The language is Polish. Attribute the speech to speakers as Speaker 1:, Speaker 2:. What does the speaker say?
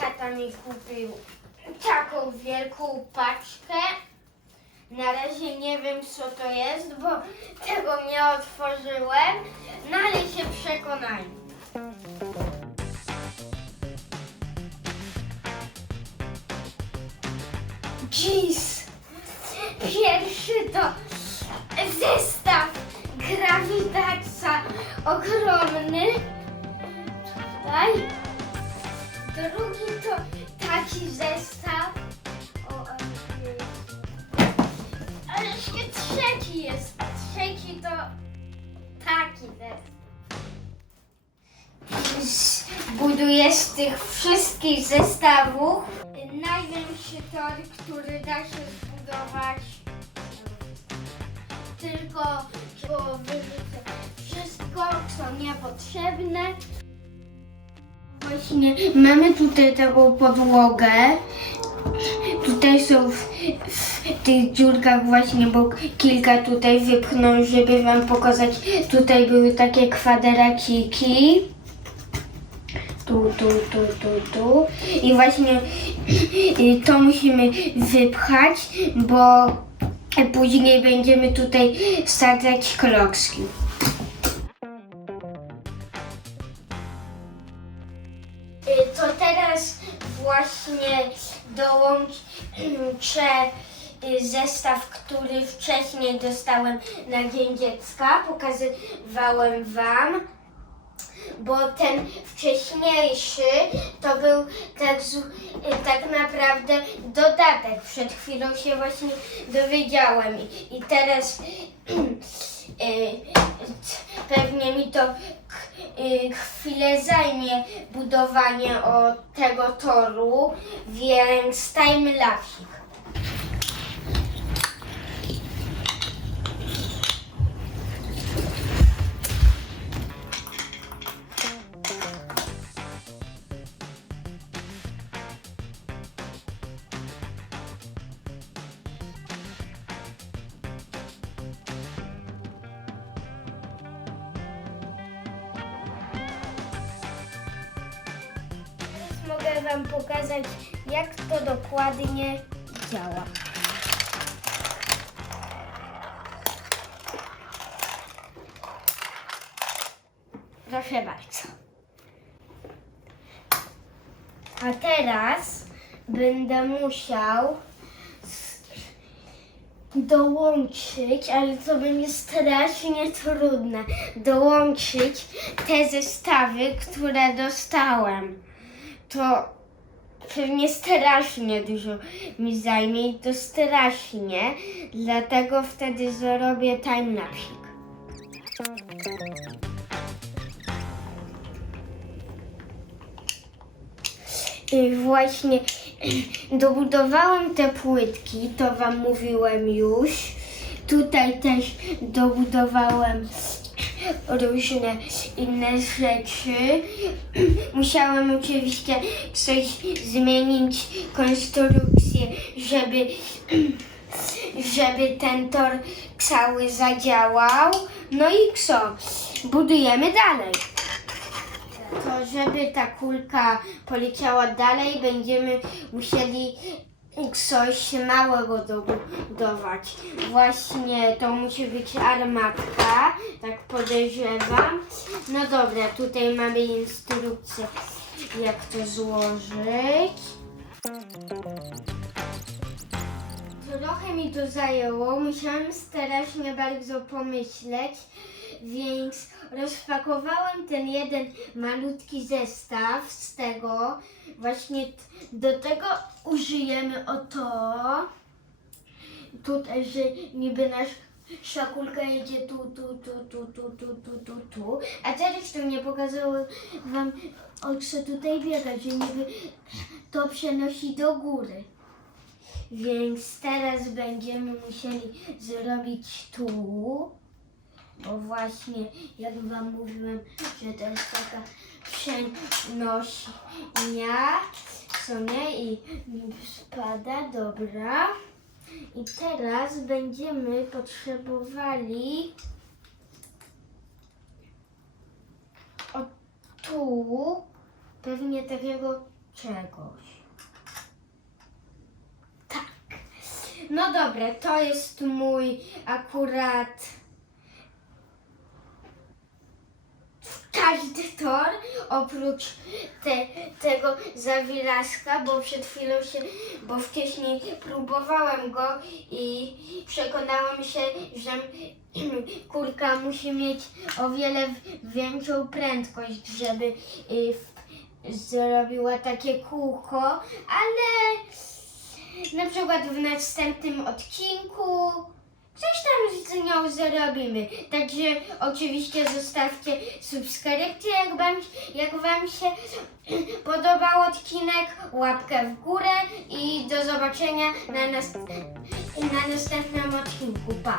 Speaker 1: tata mi kupił taką wielką paczkę. Na razie nie wiem co to jest, bo tego nie otworzyłem, no ale się przekonajmy. Jeez! Pierwszy to zestaw Gravitaxa ogromny. Tutaj. Drugi to taki zestaw. O, ale jeszcze trzeci jest. Trzeci to taki zestaw. Buduję z tych wszystkich zestawów największy tor, który da się zbudować tylko bo wyrzucę wszystko, co niepotrzebne. Właśnie mamy tutaj taką podłogę. Tutaj są w, w tych dziurkach właśnie, bo kilka tutaj wypchnąć, żeby wam pokazać. Tutaj były takie kwadraciki. Tu, tu, tu, tu, tu. I właśnie to musimy wypchać, bo później będziemy tutaj wsadzać klocki. Właśnie dołączę y, zestaw, który wcześniej dostałem na Dzień Dziecka. Pokazywałem Wam bo ten wcześniejszy to był tak, tak naprawdę dodatek. Przed chwilą się właśnie dowiedziałem i, i teraz y, pewnie mi to y, chwilę zajmie budowanie o tego toru, więc timelapsik. Teraz Wam pokazać, jak to dokładnie działa. Proszę bardzo. A teraz będę musiał dołączyć, ale to będzie strasznie trudne, dołączyć te zestawy, które dostałem. To pewnie strasznie dużo mi zajmie i to strasznie, dlatego wtedy zrobię timelapsik. I właśnie dobudowałem te płytki, to Wam mówiłem już. Tutaj też dobudowałem różne inne rzeczy. Musiałem oczywiście coś zmienić, konstrukcję, żeby, żeby ten tor cały zadziałał. No i co? Budujemy dalej. To żeby ta kulka poleciała dalej, będziemy musieli coś małego dobudować. Właśnie to musi być armatka, tak podejrzewam. No dobra, tutaj mamy instrukcję, jak to złożyć. Trochę mi to zajęło, musiałam strasznie bardzo pomyśleć, więc rozpakowałem ten jeden malutki zestaw z tego. Właśnie do tego użyjemy o to. Tutaj, że niby nasz szakulka jedzie tu, tu, tu, tu, tu, tu, tu, tu, tu. A teraz to mnie pokazało wam, o co tutaj biega, że niby to przenosi do góry. Więc teraz będziemy musieli zrobić tu, bo właśnie jak Wam mówiłem, że to jest taka przenośnia, co nie? I spada, dobra. I teraz będziemy potrzebowali o tu pewnie takiego czegoś. Tak. No dobra, to jest mój akurat każdy tor oprócz te, tego zawilaska, bo przed chwilą się, bo wcześniej próbowałem go i przekonałem się, że kurka musi mieć o wiele większą prędkość, żeby y, zrobiła takie kółko, ale na przykład w następnym odcinku coś tam z nią zrobimy. Także oczywiście zostawcie subskrypcję, jak wam, jak wam się podobał odcinek, łapkę w górę i do zobaczenia na, nas, na następnym odcinku. Pa!